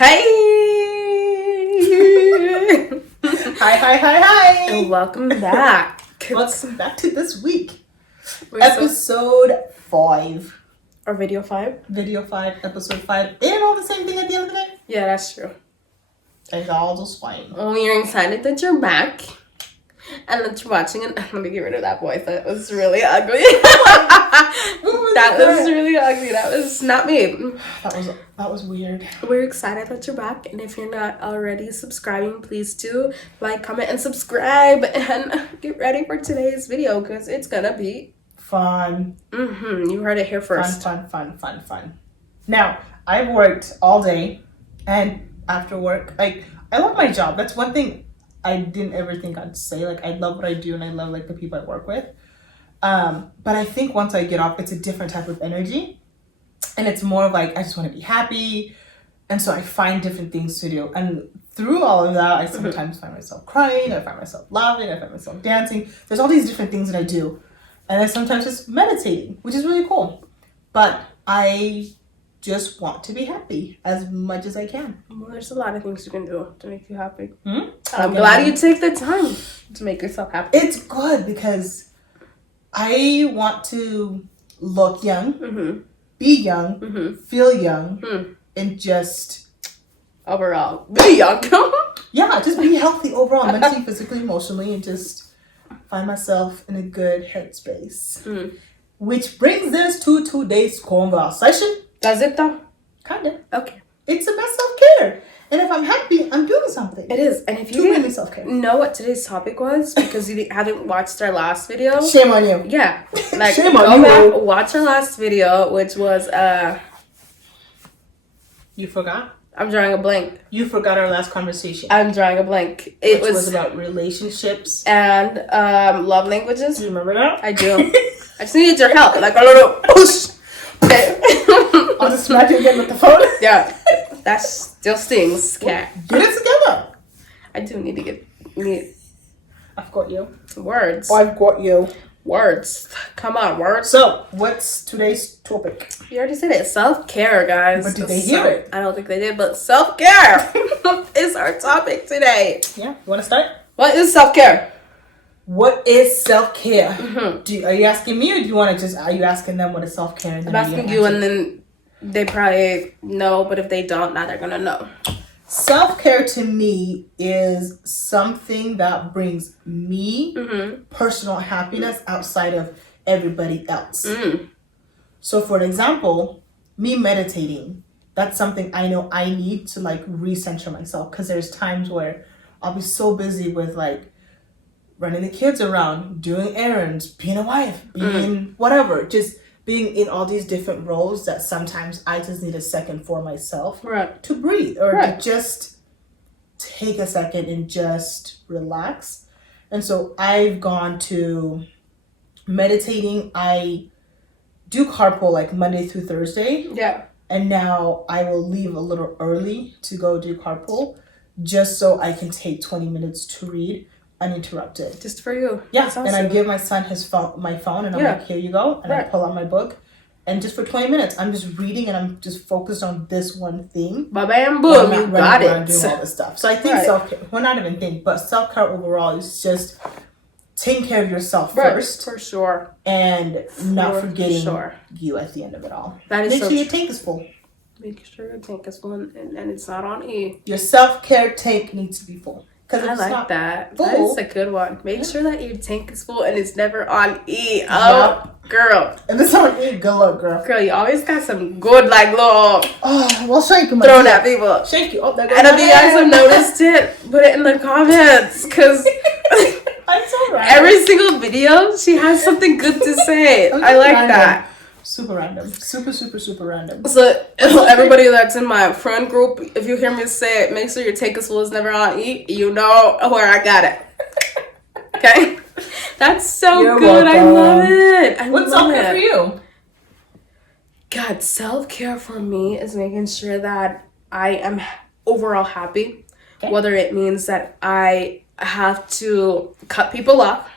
Hey! Hi. And welcome back. Welcome back to this week. We're Episode 5. Or video 5? Video 5, episode 5. Ain't all the same thing at the end of the day? Yeah, that's true. It's all just fine. We're excited that you're back. And that you're watching it. Let me get rid of that voice. That was really ugly. That was really ugly. That was not me. That was weird. We're excited that you're back. And if you're not already subscribing, please do like, comment, and subscribe. And get ready for today's video because it's gonna be Fun. You heard it here first. Fun. Now, I've worked all day and after work, I love my job. That's one thing I didn't ever think I'd say. I love what I do and I love the people I work with. But I think once I get off, it's a different type of energy. And it's more of I just want to be happy. And so I find different things to do. And through all of that, I sometimes find myself crying. I find myself laughing. I find myself dancing. There's all these different things that I do. And I sometimes just meditating, which is really cool. But I just want to be happy as much as I can. Well, there's a lot of things you can do to make you happy. I'm glad you take the time to make yourself happy. It's good because I want to look young, be young, feel young, and just... Overall, be young. Yeah, just be healthy overall, mentally, physically, emotionally, and just find myself in a good headspace. Which brings us to today's conversation. Does it though? Kinda. Okay. It's about self-care. And if I'm happy, I'm doing something. It is. And if you didn't know what today's topic was because you haven't watched our last video. Shame on you. Yeah. Shame go on back, you. watch our last video, which was You forgot? I'm drawing a blank. You forgot our last conversation. I'm drawing a blank. It was about relationships. And love languages. Do you remember that? I do. I just needed your help. Like a little push. Okay. I'll just smack you again with the phone. Yeah. That still stings, cat. Get it together. I do need to get I've got you. words. I've got you. Words. Come on, words. So, what's today's topic? You already said it. Self-care, guys. But did they hear it? I don't think they did, but self-care is our topic today. Yeah, you want to start? What is self-care? What is self-care? Are you asking me, or do you want to are you asking them what is self-care? I'm asking you, and then they probably know, but if they don't, now they're going to know. Self-care to me is something that brings me personal happiness outside of everybody else. So for example, me meditating, that's something I know I need to recenter myself, because there's times where I'll be so busy with running the kids around, doing errands, being a wife, being whatever, just being in all these different roles that sometimes I just need a second for myself to breathe or to just take a second and just relax. And so I've gone to meditating. I do carpool Monday through Thursday. Yeah. And now I will leave a little early to go do carpool just so I can take 20 minutes to read uninterrupted. Just for you. Yeah, and I give my son my phone, and I'm like, here you go. And I pull out my book. And just for 20 minutes, I'm just reading, and I'm just focused on this one thing. Ba-bam, boom, you got it. Doing all this stuff. So I think self-care, well, not even think, but self-care overall is just taking care of yourself first. For sure. And not forgetting you at the end of it all. That is Make sure your tank is full. Make sure your tank is full, and it's not on E. Your self-care tank needs to be full. I like that. Full, that is a good one. Make sure that your tank is full and it's never on E. Oh, girl. And it's on E. Good luck, girl. Girl, you always got some good, little... Oh, well, shake you, thrown at people. Shake you. Oh, that goes and if you guys have noticed it, put it in the comments. Because every single video, she has something good to say. I like that. Super random. Super random. So everybody that's in my friend group, if you hear me say it, make sure your tank is full is never on E. You know where I got it. Okay? That's so You're good. welcome. I love it. What's self-care for you? God, self-care for me is making sure that I am overall happy. Okay. Whether it means that I have to cut people off.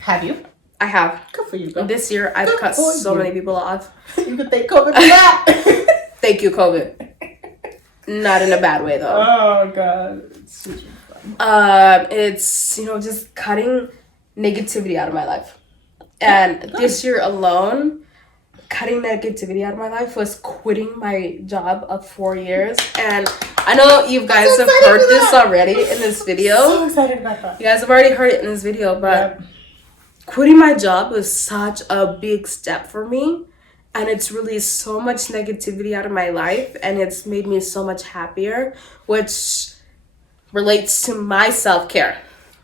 Have you? I have. Good for you, girl. This year, I've cut so many people off. You can thank COVID for that. Thank you, COVID. Not in a bad way though. Oh god, it's super fun. It's just cutting negativity out of my life, and this year alone, cutting negativity out of my life was quitting my job of 4 years. And I know you guys have heard this already in this video. So excited about that. You guys have already heard it in this video, but quitting my job was such a big step for me. And it's released so much negativity out of my life, and it's made me so much happier, which relates to my self-care.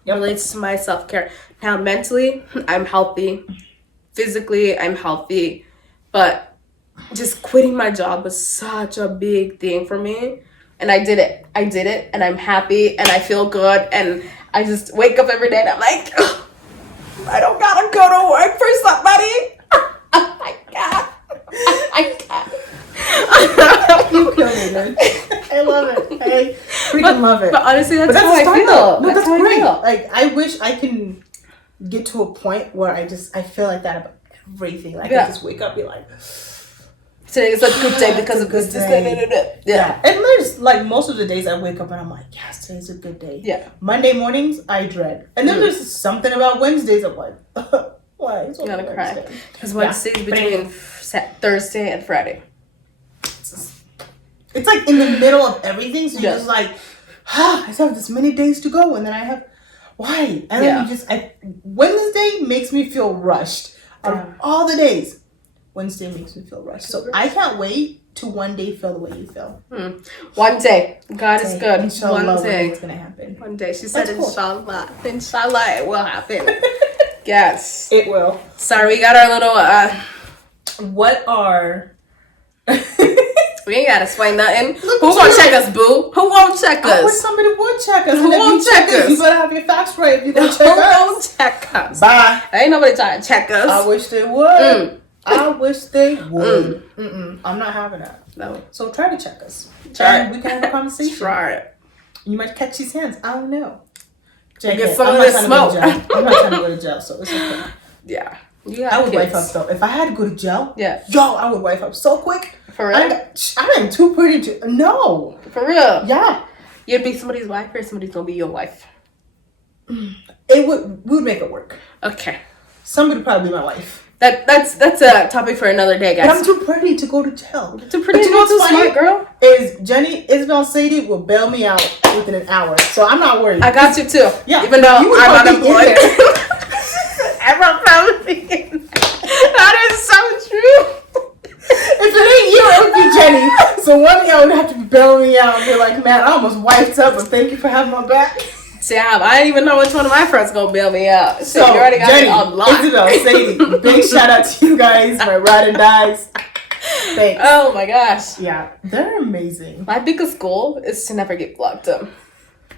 Relates to my self-care. Now, mentally, I'm healthy. Physically, I'm healthy. But just quitting my job was such a big thing for me. And I did it. And I'm happy, and I feel good. And I just wake up every day, and I'm like, oh, I don't gotta go to work for somebody. Oh my God. You killed it, man. I love it. I freaking love it. But honestly, that's how I feel. No, that's how great. I feel. Like, I wish I can get to a point where I feel like that about everything. Like, I just wake up and be like, today's a good day because of this. Yeah. And there's, like, most of the days I wake up and I'm like, yes, today's a good day. Yeah. Monday mornings, I dread. And then there's something about Wednesdays I'm like, why? It's I'm gonna cry. Because Wednesday. Wednesday's between Thursday and Friday. It's like in the middle of everything, so you're just like, I still have this many days to go, and then I have, why? And then Wednesday makes me feel rushed. Out of all the days, Wednesday makes me feel rushed. So I can't wait to one day feel the way you feel. One day. God is good. Inshallah, one day. It's going to happen. One day. She said, Cool. inshallah. Inshallah, it will happen. Yes. It will. Sorry, we got our little, What are... We ain't gotta explain nothing. Who won't check us, boo? Who won't check I wish us? somebody would check us. Who won't check us? You better have your facts right if you don't Who check us. won't check us? Bye. Ain't nobody trying to check us. I wish they would. I wish they would. I'm not having that. No. So try to check us. Try We can have a conversation. Try it. You might catch these hands. I don't know. Get some of this smoke. I'm not trying to go to jail, so it's okay. Yeah. I would wife up though. If I had to go to jail, I would wife up so quick. For real? I am too pretty to. No. For real? Yeah. You'd be somebody's wife, or somebody's gonna be your wife? We would make it work. Okay. Somebody would probably be my wife. That's a topic for another day, guys. But I'm too pretty to go to jail. Too pretty to go to smart, girl. Is Jenny Isabel Sadie will bail me out within an hour, so I'm not worried. I got you too. Yeah. Even though I'm unemployed. Everyone probably. That is so true. If it ain't you, it would be Jenny. So one of y'all would have to be bailing me out and be like, man, I almost wiped up, but thank you for having my back. Damn, I didn't even know which one of my friends gonna bail me out. So you already got Jenny, me on lock. Isabel, Sadie, big shout out to you guys, my ride and dies. Thanks. Oh my gosh. Yeah, they're amazing. My biggest goal is to never get locked up.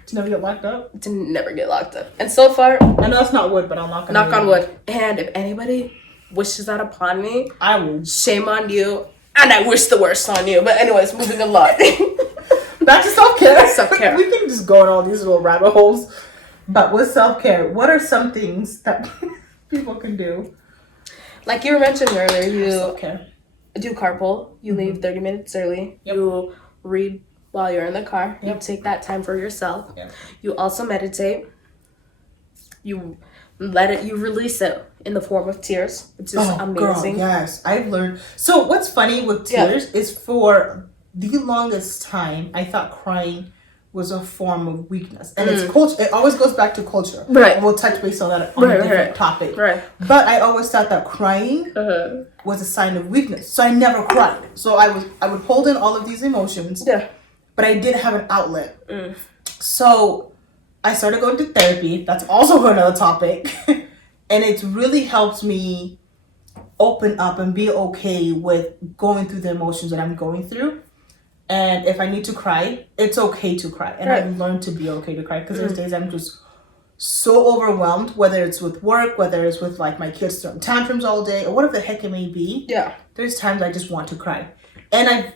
To never get locked up? To never get locked up. And so far, I know that's not wood, but I'll knock on wood. And if anybody wishes that upon me, I will. Shame on you. And I wish the worst on you. But anyways, moving along. Back to self-care. Self-care. We can just go in all these little rabbit holes. But with self-care, what are some things that people can do? Like you were mentioning earlier, you self-care. Do carpool. You leave 30 minutes early. Yep. You read while you're in the car. Yep. You take that time for yourself. Yep. You also meditate. You release it in the form of tears, which is amazing. Girl, yes, I've learned. So what's funny with tears is for the longest time, I thought crying was a form of weakness. And it's culture. It always goes back to culture. Right. And we'll touch base on that on a different topic. Right. But I always thought that crying was a sign of weakness. So I never cried. So I would hold in all of these emotions. Yeah. But I did have an outlet. So I started going to therapy. That's also another topic. And it's really helped me open up and be okay with going through the emotions that I'm going through. And if I need to cry, it's okay to cry. And I've learned to be okay to cry because there's days I'm just so overwhelmed, whether it's with work, whether it's with like my kids throwing tantrums all day or whatever the heck it may be. Yeah. There's times I just want to cry. And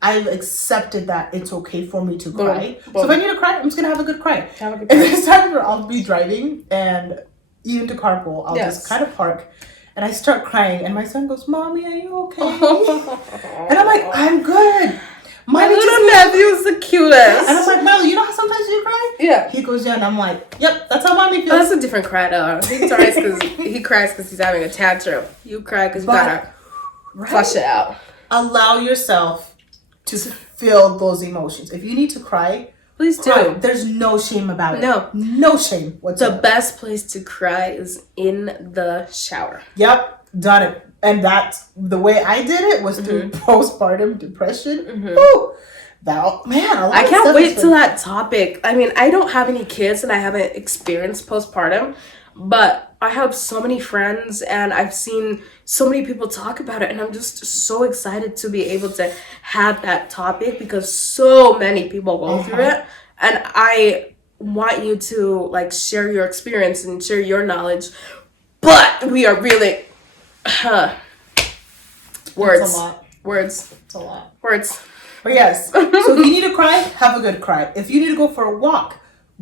I've accepted that it's okay for me to cry. So if I need to cry, I'm just going to have a good cry. And there's times where I'll be driving and even to carpool, I'll just kind of park and I start crying and my son goes, Mommy, are you okay? And I'm like, I'm good. My little nephew's the cutest. And I'm like, Milo, you know how sometimes you cry? Yeah. He goes, yeah, and I'm like, yep, that's how mommy feels. That's a different cry though. He cries because he's having a tantrum. You cry because you gotta flush it out. Allow yourself to feel those emotions. If you need to cry, please do. There's no shame about it. No shame whatsoever. The best place to cry is in the shower. Yep, done it. And that's the way I did it was through postpartum depression. Ooh, I can't wait till that topic. I mean, I don't have any kids and I haven't experienced postpartum, but I have so many friends and I've seen so many people talk about it, and I'm just so excited to be able to have that topic because so many people go through it, and I want you to like share your experience and share your knowledge. But we are really words. It's a lot. Words. It's a lot. Words. But yes, so if you need to cry, have a good cry. If you need to go for a walk,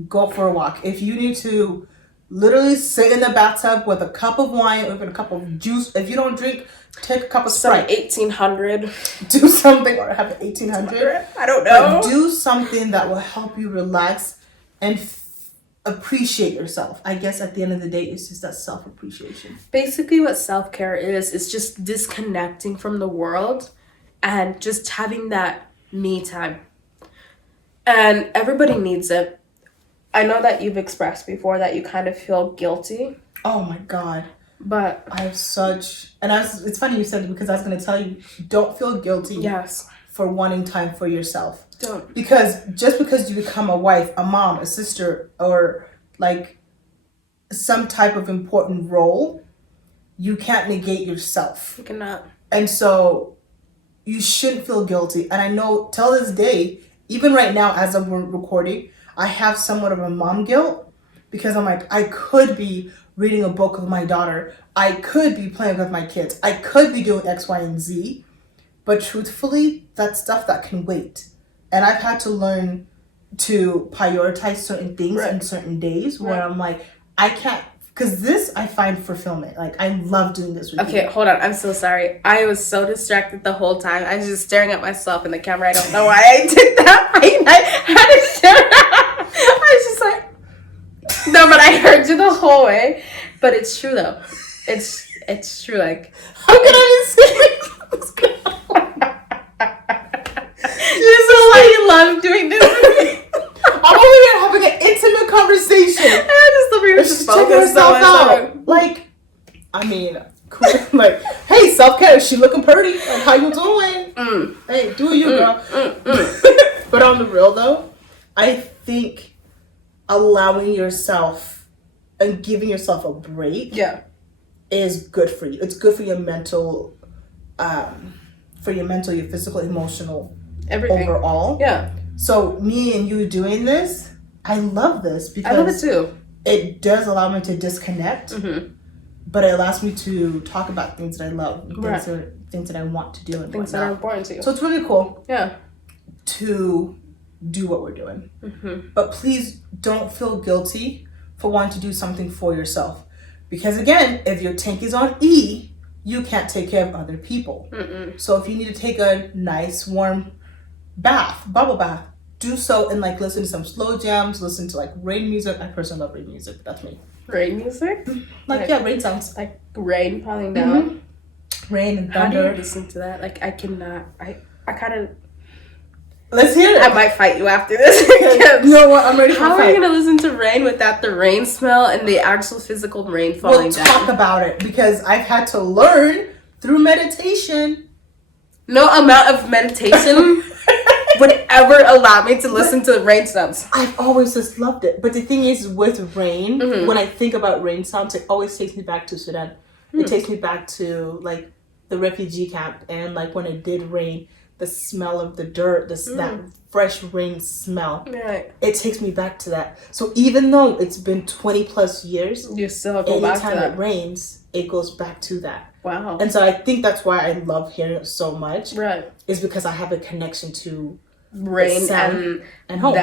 go for a walk. If you need to literally sit in the bathtub with a cup of wine or even a cup of juice, if you don't drink, take a cup of Sprite. 1800. Do something, or have an 1800. I don't know. But do something that will help you relax and appreciate yourself. I guess at the end of the day, it's just that self-appreciation. Basically, what self-care is just disconnecting from the world and just having that me time. And everybody needs it. I know that you've expressed before that you kind of feel guilty. Oh my God. But I have it's funny you said it because I was going to tell you, don't feel guilty. Yes. For wanting time for yourself. Don't. Because just because you become a wife, a mom, a sister, or like some type of important role, you can't negate yourself. You cannot. And so you shouldn't feel guilty. And I know till this day, even right now as I'm recording, I have somewhat of a mom guilt because I'm like, I could be reading a book with my daughter. I could be playing with my kids. I could be doing X, Y, and Z. But truthfully, that's stuff that can wait. And I've had to learn to prioritize certain things in certain days where I'm like, I can't, because this I find fulfillment. Like, I love doing this with you. Okay, hold on. I'm so sorry. I was so distracted the whole time. I was just staring at myself in the camera. I don't know why I did that. I had to stare. I was just like, no, but I heard you the whole way. But it's true, though. It's true. Like, how can I just say you so like you love doing this with me. I'm over here having an intimate conversation. I just love you just checking herself out. Like, I mean, cool. Like, hey, self-care. Is she looking pretty? Like, how you doing? Hey, do you, girl? But on the real though, I think allowing yourself and giving yourself a break is good for you. It's good for your mental, your physical, emotional, everything overall. Yeah. So me and you doing this, I love this because I love it too. It does allow me to disconnect, but it allows me to talk about things that I love, things that I want to do, and things that are important to you. So it's really cool. Yeah. To do what we're doing, but please don't feel guilty for wanting to do something for yourself, because again, if your tank is on E, you can't take care of other people. So if you need to take a nice warm bubble bath, do so, and like listen to some slow jams, listen to like rain music. I personally love rain music. That's me. Rain music? Like rain sounds. Like rain falling down. Rain and thunder. How do you listen to that? Like I cannot. I kind of. Let's hear it. I might fight you after this. You know what? I'm ready for How fight. are you gonna listen to rain without the rain smell and the actual physical rain falling down? We'll talk about it because I've had to learn through meditation. No amount of meditation would ever allow me to listen to rain sounds. I've always just loved it. But the thing is, with rain, when I think about rain sounds, it always takes me back to Sudan. It takes me back to like the refugee camp, and like when it did rain, the smell of the dirt, that fresh rain smell. Right. It takes me back to that. So even though it's been 20 plus years, you still go back to that. Anytime it rains, it goes back to that. Wow. And so I think that's why I love hearing it so much. Right. Is because I have a connection to rain and home.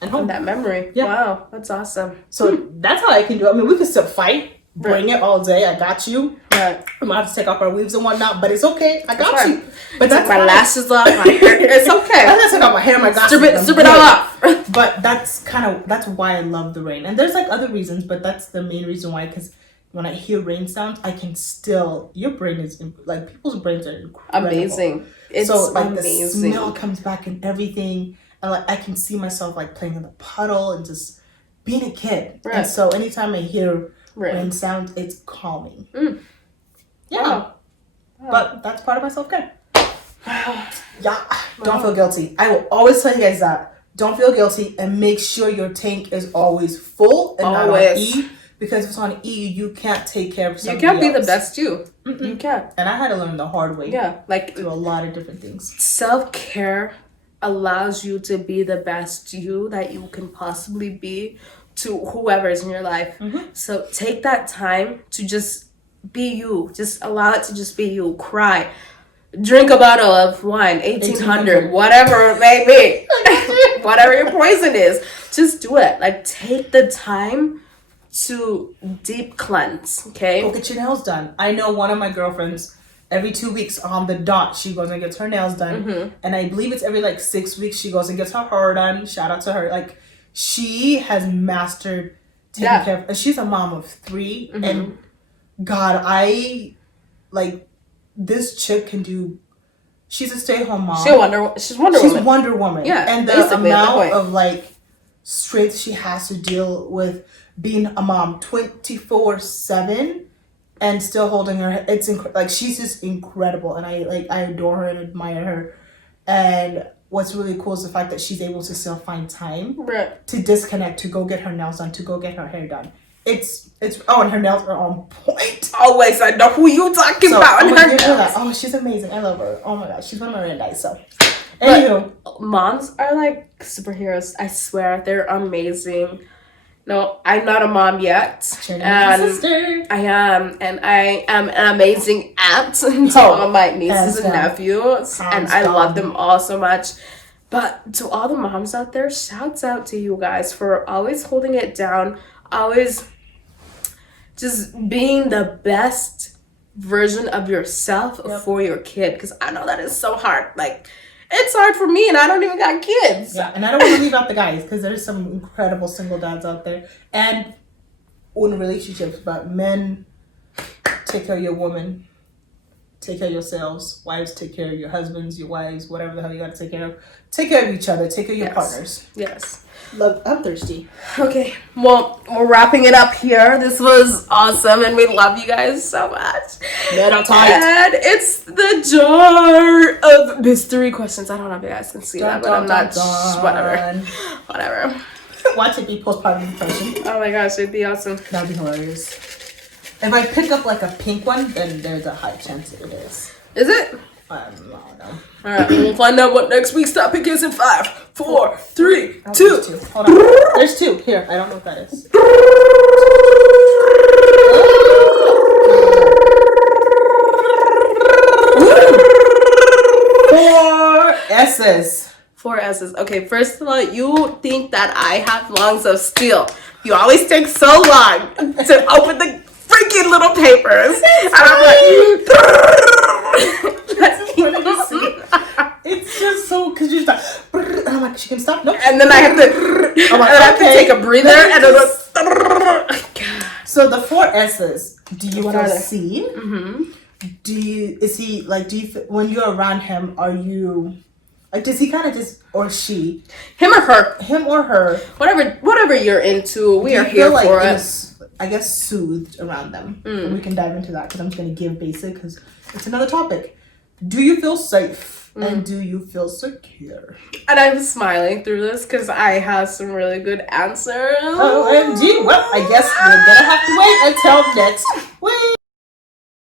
And home. That memory. Yeah. Wow. That's awesome. So that's how I can do it. I mean, we can still fight. Bring it all day. I got you. Right. I'm gonna have to take off our weaves and whatnot, but it's okay. I got you. But that's my lashes off. My hair. It's okay. I'm gonna take off my hair, my glasses. Strip it all off. But that's why I love the rain. And there's like other reasons, but that's the main reason why. Because when I hear rain sounds, I can still. Your brain is like people's brains are incredible. Amazing. It's so like amazing. The smell comes back and everything, and like I can see myself like playing in the puddle and just being a kid. Right. And so anytime I hear rain sounds, it's calming. Yeah. Wow. But that's part of my self-care. Yeah. Don't feel guilty. I will always tell you guys that. Don't feel guilty and make sure your tank is always full and not on E. Because if it's on E, you can't take care of somebody else. You can't be the best you. Mm-mm. You can't. And I had to learn the hard way. Yeah. Like to a lot of different things. Self-care allows you to be the best you that you can possibly be to whoever is in your life. Mm-hmm. So take that time to just be you. Just allow it to just be you. Cry. Drink a bottle of wine, 1800, whatever it may be. Whatever your poison is. Just do it. Like, take the time to deep cleanse, okay? Go get your nails done. I know one of my girlfriends, every 2 weeks on the dot, she goes and gets her nails done. Mm-hmm. And I believe it's every, 6 weeks she goes and gets her hair done. Shout out to her. Like, she has mastered taking care of... She's a mom of 3. Mm-hmm. And, God, this chick can do... She's a stay-at-home mom. She's Wonder Woman. Yeah, and the amount of, strength she has to deal with being a mom 24/7 and still holding her head. It's she's just incredible, and I adore her and admire her. And what's really cool is the fact that she's able to still find time to disconnect, to go get her nails done, to go get her hair done. It's and her nails are on point. Always, I know who you talking about. I'm gonna give her that. Oh, she's amazing. I love her. Oh my gosh, she's one of my red eyes. So, anywho, moms are like superheroes. I swear, they're amazing. No, I'm not a mom yet. And sister. I am, and I am an amazing aunt to all my nieces and nephews, and I love them all so much. But to all the moms out there, shouts out to you guys for always holding it down, always just being the best version of yourself for your kid. Because I know that is so hard. It's hard for me, and I don't even got kids. Yeah, and I don't want to leave out the guys, because there's some incredible single dads out there. And in relationships, but men, take care of your woman. Take care of yourselves. Wives, take care of your husbands, your wives, whatever the hell you got to take care of. Take care of each other. Take care of your partners. Yes. Love. I'm thirsty. Okay. Well, we're wrapping it up here. This was awesome, and we love you guys so much. Metal tight. And it's the jar of mystery questions. I don't know if you guys can see that, but I'm not. Whatever. Watch it be postpartum depression. Oh my gosh, it'd be awesome. That'd be hilarious. If I pick up a pink one, then there's a high chance it is. Is it? I don't know. Alright, we'll find out what next week's topic is in 5, 4, 3, 2. Hold on. There's 2. Here, I don't know what that is. 4 S's. 4 S's. Okay, first of all, you think that I have lungs of steel. You always take so long to open the freaking little papers. And I'm it's just so, because you're just and I'm like, she can stop? Nope. And then I have to take a breather and So the 4 S's. Do you feel seen? Mm-hmm. Do you when you're around him, are you does he kind of just, or she, him or her, whatever you're into, we are here for it. I guess soothed around them. And we can dive into that, because I'm just going to give basic, because it's another topic. Do you feel safe? And do you feel secure? And I'm smiling through this because I have some really good answers. OMG. Well, I guess we're going to have to wait until next